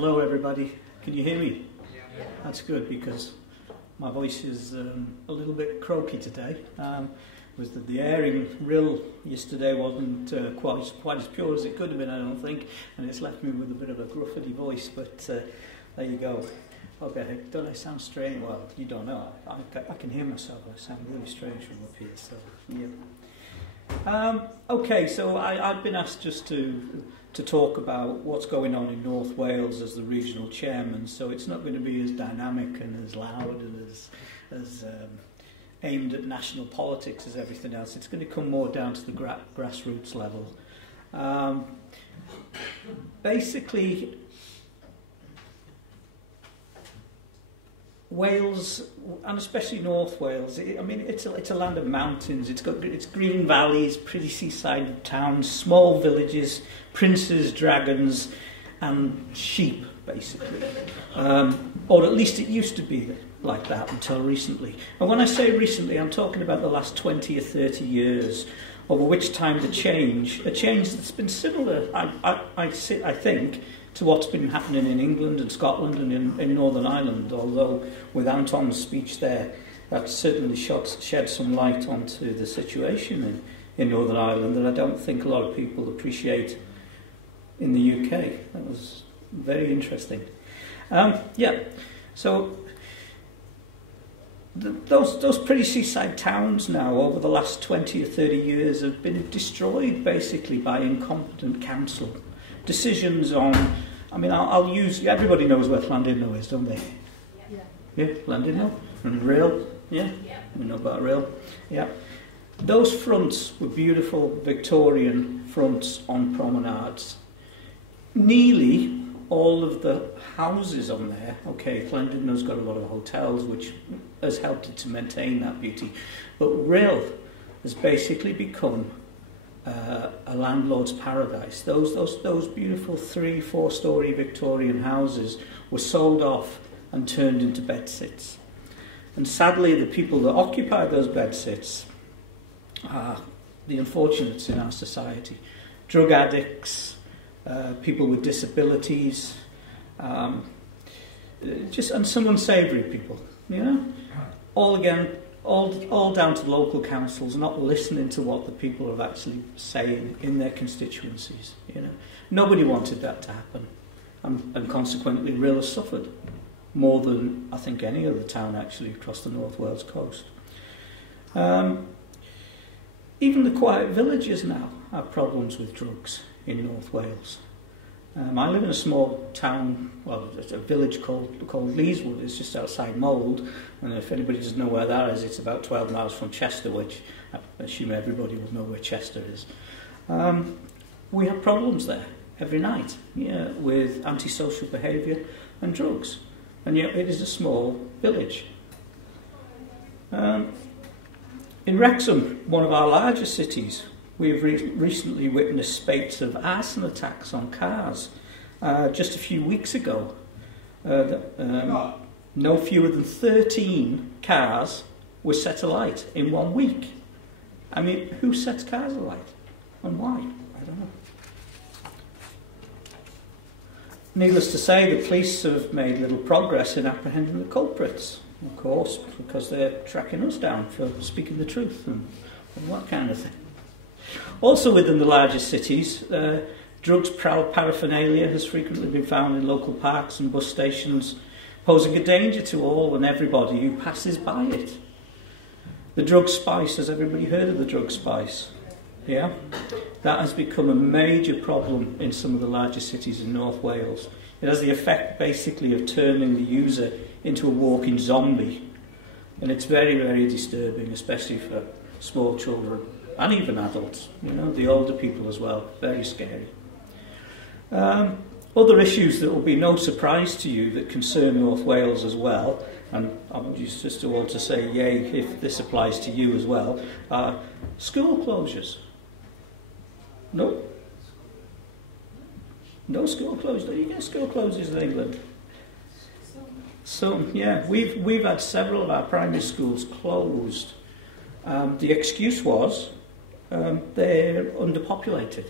Hello everybody, can you hear me? Yeah. That's good because my voice is a little bit croaky today. Was that the air in Rhyl yesterday wasn't quite as pure as it could have been, I don't think, and it's left me with a bit of a gruffity voice, but there you go. Okay, don't I sound strange? Well, you don't know. I can hear myself. I sound really strange from up here, so yeah. Okay, so I've been asked just to talk about what's going on in North Wales as the regional chairman, so it's not going to be as dynamic and as loud and as aimed at national politics as everything else. It's going to come more down to the grassroots level. Basically, Wales, and especially North Wales, it's a land of mountains. It's green valleys, pretty seaside towns, small villages, princes, dragons, and sheep, basically. Or at least it used to be like that until recently. And when I say recently, I'm talking about the last 20 or 30 years, over which time a change that's been similar, I think, to what's been happening in England and Scotland and in Northern Ireland, although with Anton's speech there, that certainly shed some light onto the situation in Northern Ireland that I don't think a lot of people appreciate in the UK. That was very interesting. So those pretty seaside towns now, over the last 20 or 30 years, have been destroyed basically by incompetent council. Decisions on, I'll use, everybody knows where Llandudno is, don't they? Yeah, Llandudno? And Rhyl? Yeah? We know about Rhyl? Yeah. Those fronts were beautiful Victorian fronts on promenades. Nearly all of the houses on there, okay, Llandudno's got a lot of hotels, which has helped it to maintain that beauty, but Rhyl has basically become a landlord's paradise. Those beautiful 3-4 story Victorian houses were sold off and turned into bedsits. And sadly, the people that occupy those bedsits are the unfortunates in our society. Drug addicts, people with disabilities, and some unsavoury people, you know? All down to local councils not listening to what the people are actually saying in their constituencies. You know, nobody wanted that to happen, and consequently, Rhyl has suffered more than I think any other town actually across the North Wales coast. Even the quiet villages now have problems with drugs in North Wales. I live in a small town, well, it's a village called Leeswood. It's just outside Mould, and if anybody doesn't know where that is, it's about 12 miles from Chester, which I assume everybody would know where Chester is. We have problems there every night, yeah, with antisocial behaviour and drugs, and yet it is a small village. In Wrexham, one of our largest cities, we've recently witnessed spates of arson attacks on cars. Just a few weeks ago, no fewer than 13 cars were set alight in 1 week. I mean, who sets cars alight and why? I don't know. Needless to say, the police have made little progress in apprehending the culprits, of course, because they're tracking us down for speaking the truth and that kind of thing. Also within the largest cities, drugs paraphernalia has frequently been found in local parks and bus stations, posing a danger to all and everybody who passes by it. The drug spice, has everybody heard of the drug spice? Yeah? That has become a major problem in some of the largest cities in North Wales. It has the effect basically of turning the user into a walking zombie. And it's very, very disturbing, especially for small children. And even adults, you know, the older people as well. Very scary. Other issues that will be no surprise to you that concern North Wales as well, and I'm just to want to say yay if this applies to you as well, are school closures. No school closures. Do you get school closures in England? Some, yeah. We've had several of our primary schools closed. The excuse was they're underpopulated.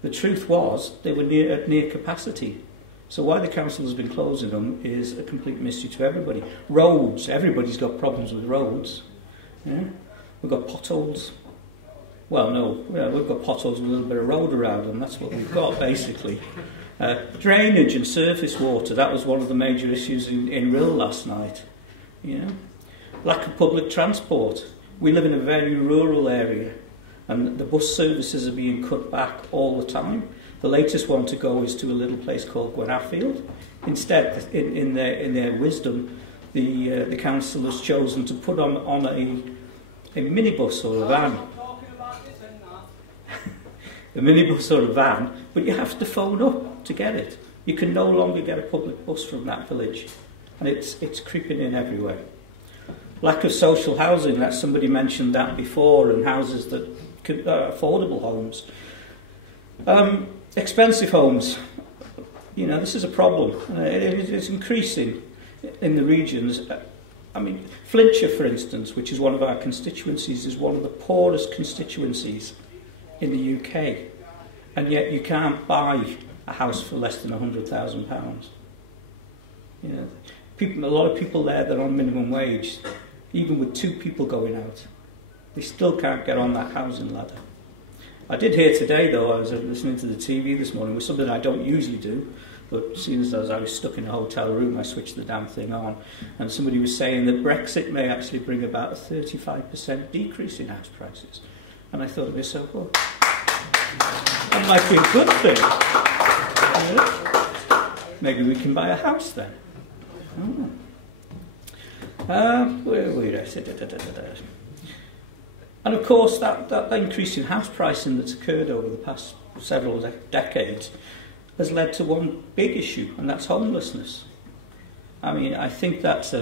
The truth was they were at near capacity. So why the council has been closing them is a complete mystery to everybody. Roads, everybody's got problems with roads. Yeah? We've got potholes. Well, no, yeah, we've got potholes with a little bit of road around them. That's what we've got, basically. Drainage and surface water, that was one of the major issues in Rhyl last night. Yeah? Lack of public transport. We live in a very rural area, and the bus services are being cut back all the time. The latest one to go is to a little place called Gwenaffield. Instead, in their wisdom, the council has chosen to put on a minibus or a van. A minibus or a van, but you have to phone up to get it. You can no longer get a public bus from that village, and it's creeping in everywhere. Lack of social housing, that somebody mentioned that before, and houses that could, affordable homes. Expensive homes, you know, this is a problem. It's increasing in the regions. I mean, Flintshire, for instance, which is one of our constituencies, is one of the poorest constituencies in the UK, and yet you can't buy a house for less than £100,000. You know, a lot of people there that are on minimum wage, even with 2 people going out, they still can't get on that housing ladder. I did hear today, though, I was listening to the TV this morning, with something I don't usually do, but seeing as I was stuck in a hotel room, I switched the damn thing on, and somebody was saying that Brexit may actually bring about a 35% decrease in house prices. And I thought to myself, well, that might be a good thing. Maybe we can buy a house then. And of course, that increase in house pricing that's occurred over the past several decades has led to one big issue, and that's homelessness. I mean, I think that's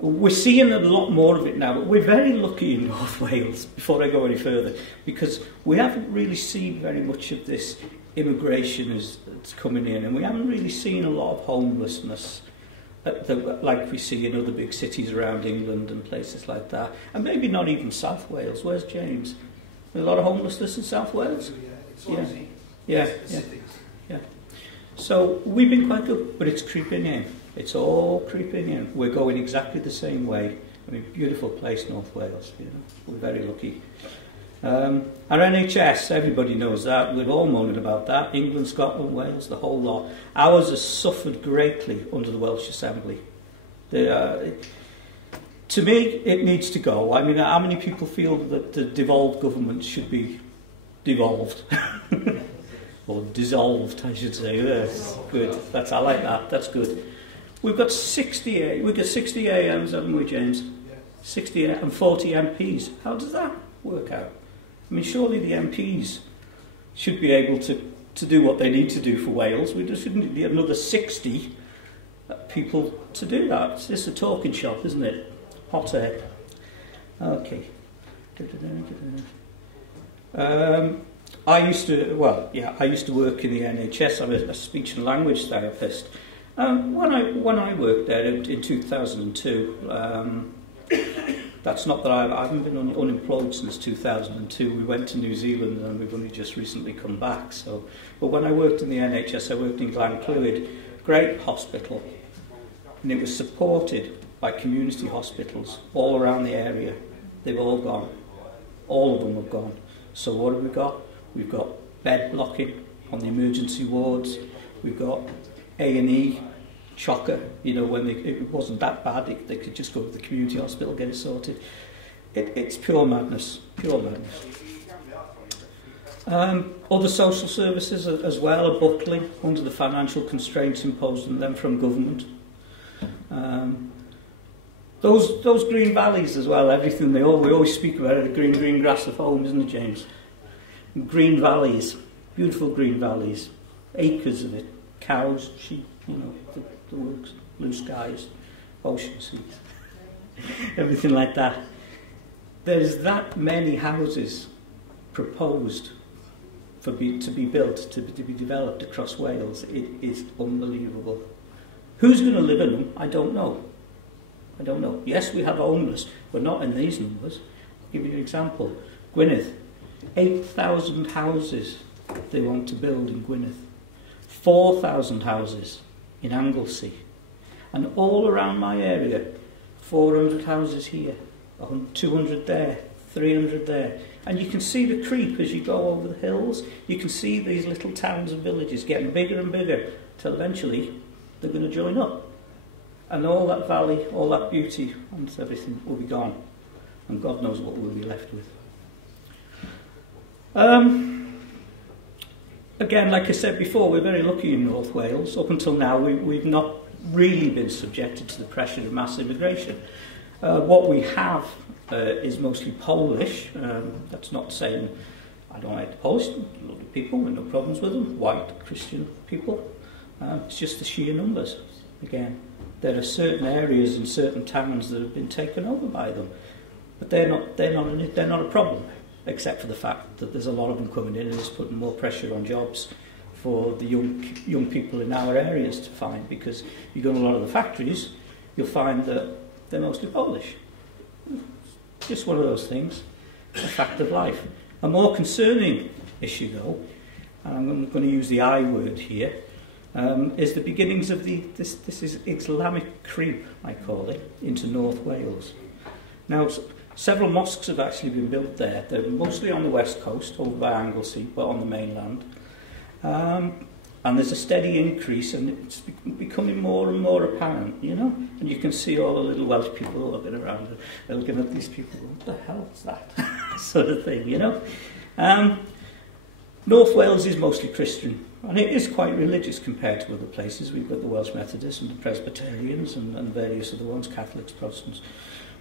we're seeing a lot more of it now, but we're very lucky in North Wales, before I go any further, because we haven't really seen very much of this immigration that's coming in, and we haven't really seen a lot of homelessness like we see in other big cities around England and places like that. And maybe not even South Wales. Where's James? There's a lot of homelessness in South Wales? Yeah. So we've been quite good, but it's creeping in. It's all creeping in. We're going exactly the same way. I mean, beautiful place, North Wales. You know, we're very lucky. Our NHS, everybody knows that. We've all moaned about that. England, Scotland, Wales, the whole lot. Ours has suffered greatly under the Welsh Assembly. To me, it needs to go. I mean, how many people feel that the devolved government should be devolved? Or dissolved, I should say. Yes, good. I like that. That's good. We've got 60 AMs, haven't we, James? 60 and 40 MPs. How does that work out? I mean, surely the MPs should be able to do what they need to do for Wales. We just shouldn't need another 60 people to do that. It's just a talking shop, isn't it? Hot air. Okay. I used to work in the NHS. I'm a speech and language therapist. When I worked there in 2002, that's not that I haven't been unemployed since 2002. We went to New Zealand and we've only just recently come back. But when I worked in the NHS, I worked in Glenclwyd, great hospital, and it was supported by community hospitals all around the area. They've all gone. All of them have gone. So what have we got? We've got bed blocking on the emergency wards. We've got A&E, chocker, you know, when it wasn't that bad, they could just go to the community hospital, get it sorted. It's pure madness, pure madness. Other social services as well are buckling under the financial constraints imposed on them from government. Those green valleys as well, everything we always speak about it, the green grass of home, isn't it, James? Green valleys, beautiful green valleys, acres of it, cows, sheep, you know, the works, blue skies, ocean seas, everything like that. There's that many houses proposed to be built, to be developed across Wales. It is unbelievable. Who's going to live in them? I don't know. Yes, we have homeless, but not in these numbers. I'll give you an example. Gwynedd, 8,000 houses they want to build in Gwynedd. 4,000 houses in Anglesey. And all around my area, 400 houses here, 200 there, 300 there. And you can see the creep as you go over the hills. You can see these little towns and villages getting bigger and bigger till eventually they're going to join up. And all that valley, all that beauty and everything will be gone. And God knows what we'll be left with. Again, like I said before, we're very lucky in North Wales. Up until now, we've not really been subjected to the pressure of mass immigration. What we have is mostly Polish. That's not saying I don't like the Polish. A lot of people, with no problems with them. White Christian people. It's just the sheer numbers. Again, there are certain areas in certain towns that have been taken over by them, but they're not a problem, except for the fact that there's a lot of them coming in and it's putting more pressure on jobs for the young people in our areas to find, because you go to a lot of the factories, you'll find that they're mostly Polish. Just one of those things, a fact of life. A more concerning issue, though, and I'm going to use the I word here, is the beginnings of this is Islamic creep, I call it, into North Wales. Now, several mosques have actually been built there. They're mostly on the west coast, over by Anglesey, but on the mainland. And there's a steady increase, and it's becoming more and more apparent, you know. And you can see all the little Welsh people looking around, and looking at these people, what the hell is that? Sort of thing, you know. North Wales is mostly Christian, and it is quite religious compared to other places. We've got the Welsh Methodists and the Presbyterians and various other ones, Catholics, Protestants,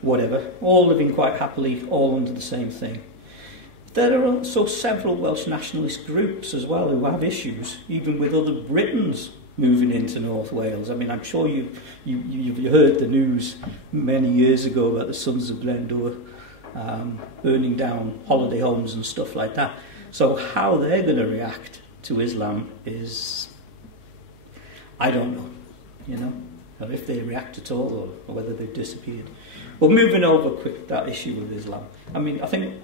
whatever, all living quite happily, all under the same thing. There are also several Welsh nationalist groups as well who have issues, even with other Britons moving into North Wales. I mean, I'm sure you've heard the news many years ago about the Sons of Glendower burning down holiday homes and stuff like that. So how they're going to react to Islam is, I don't know, you know, or if they react at all, or whether they've disappeared. But moving over quick, that issue with Islam. I mean, I think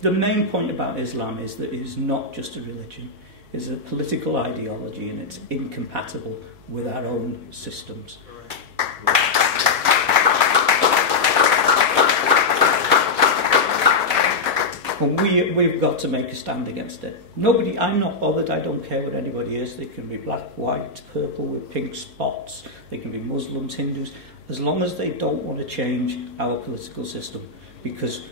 the main point about Islam is that it is not just a religion. It's a political ideology, and it's incompatible with our own systems. But we've got to make a stand against it. I'm not bothered, I don't care what anybody is. They can be black, white, purple with pink spots. They can be Muslims, Hindus, as long as they don't want to change our political system. Because,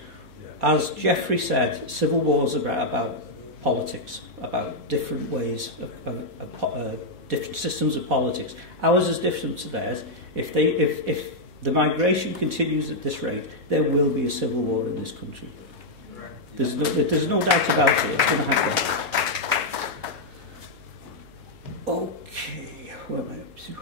as Jeffrey said, civil wars are about politics, about different ways of different systems of politics. Ours is different to theirs. If the migration continues at this rate, there will be a civil war in this country. There's no doubt about it. It's going to happen. Okay, where am I up to?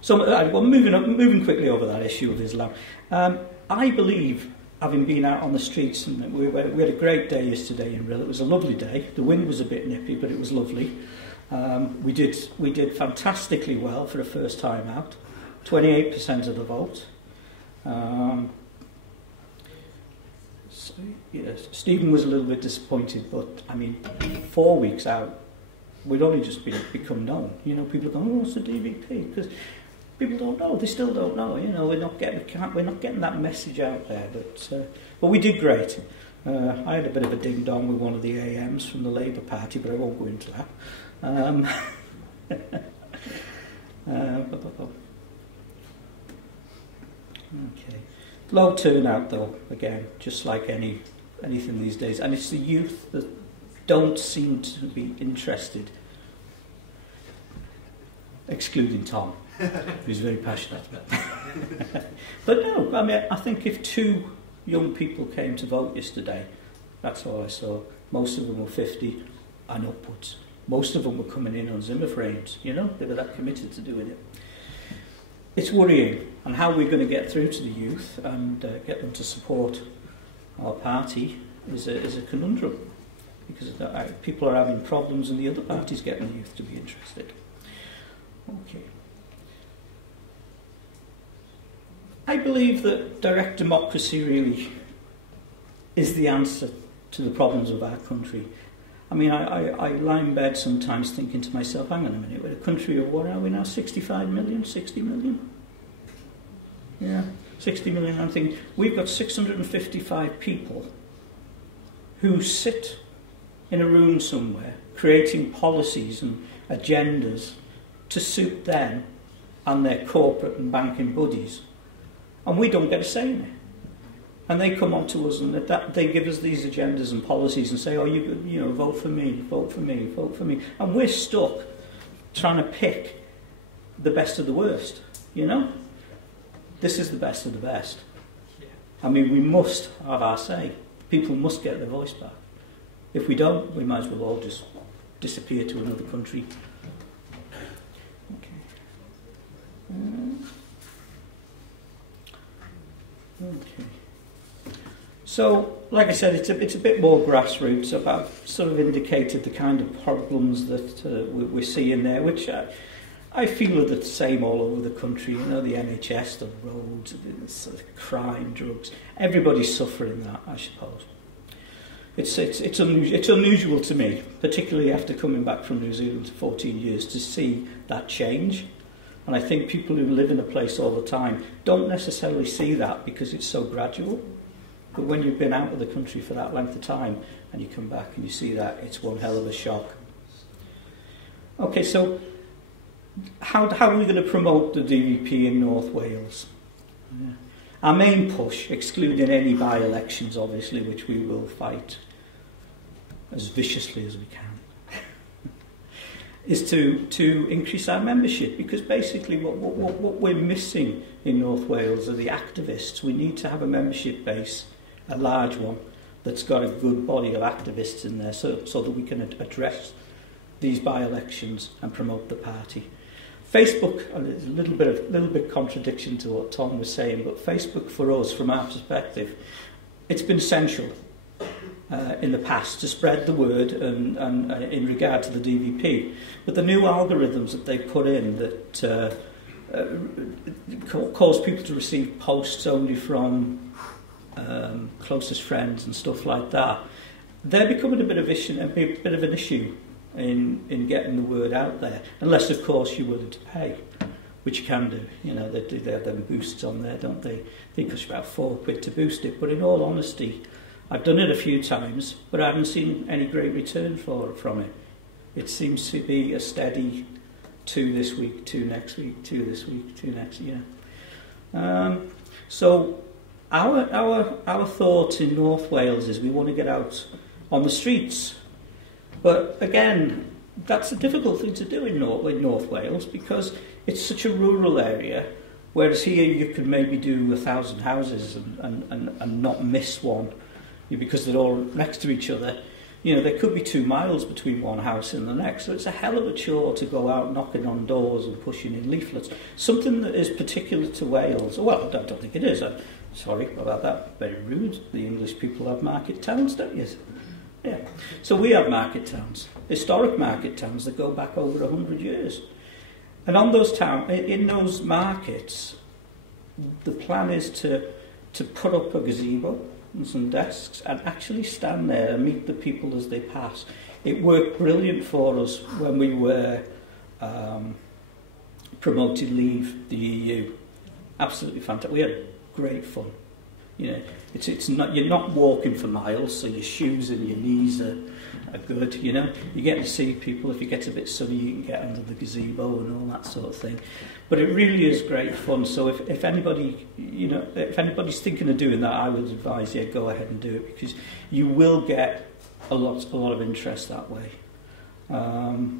So, moving quickly over that issue of Islam. I believe, having been out on the streets, and we had a great day yesterday in Rhyl. It was a lovely day. The wind was a bit nippy, but it was lovely. We did fantastically well for the first time out. 28% of the vote. So, yes, Stephen was a little bit disappointed, but I mean, 4 weeks out, we'd only just become known. You know, people are going, "Oh, what's the DVP?" Because people don't know. They still don't know. You know, we're not getting that message out there. But we did great. I had a bit of a ding dong with one of the AMs from the Labour Party, but I won't go into that. Okay. Low turnout, though, again, just like anything these days. And it's the youth that don't seem to be interested, excluding Tom, who's very passionate about that. But no, I mean, I think if 2 young people came to vote yesterday, that's all I saw. Most of them were 50 and upwards. Most of them were coming in on Zimmer frames, you know, they were that committed to doing it. It's worrying, and how we're going to get through to the youth and get them to support our party is a conundrum, because people are having problems and the other party's getting the youth to be interested. Okay. I believe that direct democracy really is the answer to the problems of our country. I mean, I lie in bed sometimes thinking to myself, hang on a minute, we're a country of what are we now, 65 million, 60 million? Yeah, 60 million. I'm thinking, we've got 655 people who sit in a room somewhere creating policies and agendas to suit them and their corporate and banking buddies. And we don't get a say in it. And they come on to us and they give us these agendas and policies and say, oh, you know, vote for me, vote for me, vote for me. And we're stuck trying to pick the best of the worst, you know? This is the best of the best. I mean, we must have our say. People must get their voice back. If we don't, we might as well all just disappear to another country. Okay. So, like I said, it's a bit more grassroots. I've sort of indicated the kind of problems that we're seeing there, which I feel are the same all over the country. You know, the NHS, the roads, the sort of crime, drugs. Everybody's suffering that, I suppose. It's unusual to me, particularly after coming back from New Zealand for 14 years, to see that change. And I think people who live in a place all the time don't necessarily see that because it's so gradual. But when you've been out of the country for that length of time and you come back and you see that, it's one hell of a shock. Okay, so how are we going to promote the DVP in North Wales? Yeah. Our main push, excluding any by-elections obviously, which we will fight as viciously as we can, is to increase our membership, because basically what we're missing in North Wales are the activists. We need to have a membership base, a large one, that's got a good body of activists in there so that we can address these by-elections and promote the party. Facebook, and there's a little bit contradiction to what Tom was saying, but Facebook for us, from our perspective, it's been essential in the past to spread the word and in regard to the DVP. But the new algorithms that they put in that cause people to receive posts only from closest friends and stuff like that, they're becoming a bit of an issue in getting the word out there, unless of course you're willing to pay, which you can do. You know, they have them boosts on there, don't they? They cost about £4 to boost it, but in all honesty, I've done it a few times, but I haven't seen any great return from it. It seems to be a steady 2 this week, 2 next week, 2 this week, 2 next year. So our thought in North Wales is we want to get out on the streets. But again, that's a difficult thing to do in North Wales, because it's such a rural area, whereas here you can maybe do 1,000 houses and not miss one, because they're all next to each other. You know, there could be 2 miles between one house and the next, so it's a hell of a chore to go out knocking on doors and pushing in leaflets. Something that is particular to Wales, well, I don't think it is. I'm sorry about that, very rude. The English people have market towns, don't you? Yeah. So we have market towns, historic market towns that go back over 100 years. And on those in those markets, the plan is to put up a gazebo and some desks and actually stand there and meet the people as they pass. It worked brilliant for us when we were promoted leave the EU. Absolutely fantastic. We had great fun. You know, it's not, you're not walking for miles, so your shoes and your knees are good. You know, you get to see people. If it gets a bit sunny, you can get under the gazebo and all that sort of thing. But it really is great fun. So if anybody, you know, if anybody's thinking of doing that, I would advise, yeah, go ahead and do it, because you will get a lot of interest that way. Okay.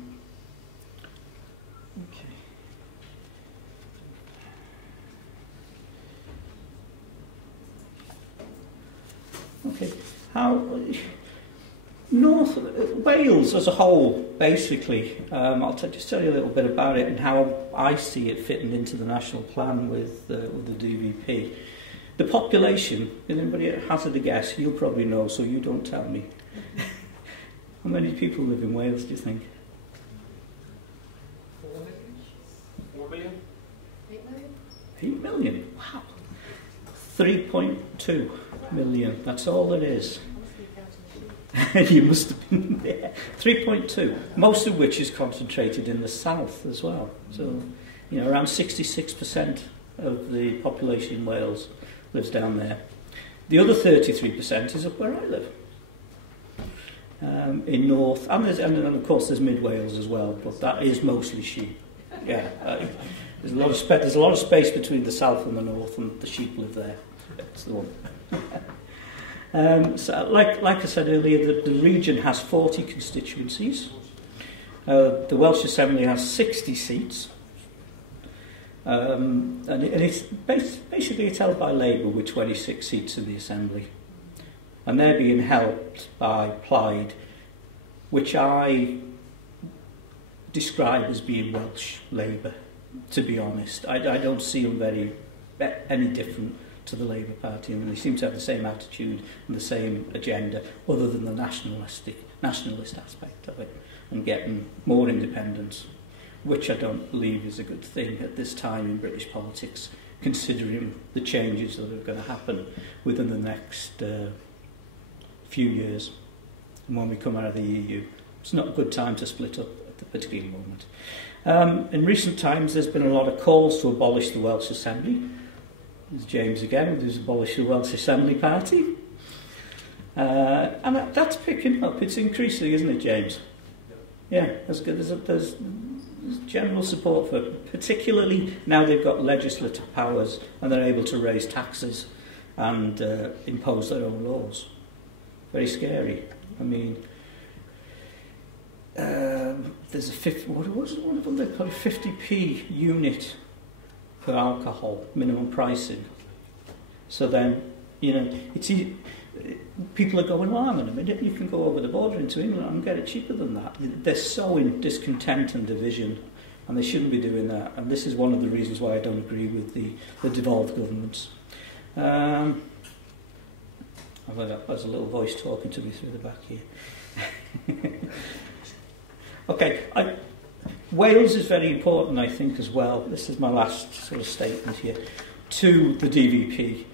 Okay, how North Wales as a whole, basically, I'll just tell you a little bit about it and how I see it fitting into the national plan with the DVP. The population, if anybody hazard a guess, you'll probably know, so you don't tell me. How many people live in Wales, do you think? 4 million? 8 million? 8 million? Wow. 3.2 million, that's all it is. You must have been there. 3.2, most of which is concentrated in the south as well. So, you know, around 66% of the population in Wales lives down there. The other 33% is up where I live, in North, and of course there's Mid Wales as well, but that is mostly sheep. Yeah, there's a lot of space between the south and the north, and the sheep live there. That's the one. So, like I said earlier, the region has 40 constituencies. The Welsh Assembly has 60 seats. And it's basically it's held by Labour with 26 seats in the Assembly. And they're being helped by Plaid, which I describe as being Welsh Labour, to be honest. I don't see them any different to the Labour Party, and they seem to have the same attitude and the same agenda, other than the nationalist aspect of it, and getting more independence, which I don't believe is a good thing at this time in British politics, considering the changes that are going to happen within the next few years. And when we come out of the EU, it's not a good time to split up at the particular moment. In recent times, there's been a lot of calls to abolish the Welsh Assembly. There's James again, who's abolished the Welsh Assembly Party. And that's picking up. It's increasing, isn't it, James? Yeah, that's good. There's general support for it, particularly now they've got legislative powers and they're able to raise taxes and impose their own laws. Very scary. I mean, there's a what was one of them? They call it 50p unit for alcohol, minimum pricing. So then, you know, it's easy. People are going, well, hang on a minute, you can go over the border into England and get it cheaper than that. They're sowing discontent and division, and they shouldn't be doing that. And this is one of the reasons why I don't agree with the devolved governments. I've got there's a little voice talking to me through the back here. Okay, Wales is very important, I think, as well. This is my last sort of statement here to the DVP.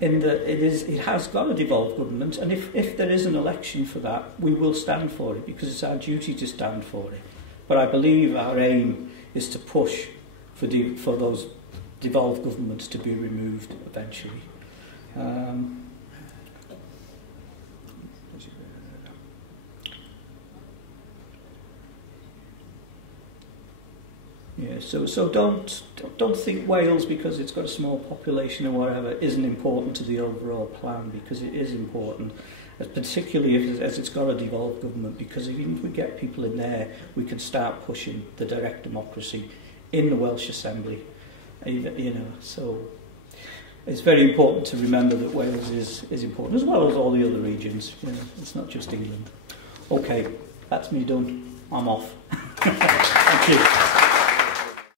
In that it has got a devolved government, and if there is an election for that, we will stand for it, because it's our duty to stand for it. But I believe our aim is to push for those devolved governments to be removed eventually. Yeah, so don't think Wales, because it's got a small population or whatever, isn't important to the overall plan, because it is important, particularly as it's got a devolved government, because even if we get people in there, we can start pushing the direct democracy in the Welsh Assembly. You know, so it's very important to remember that Wales is important, as well as all the other regions. You know, it's not just England. Okay, that's me done. I'm off. Thank you.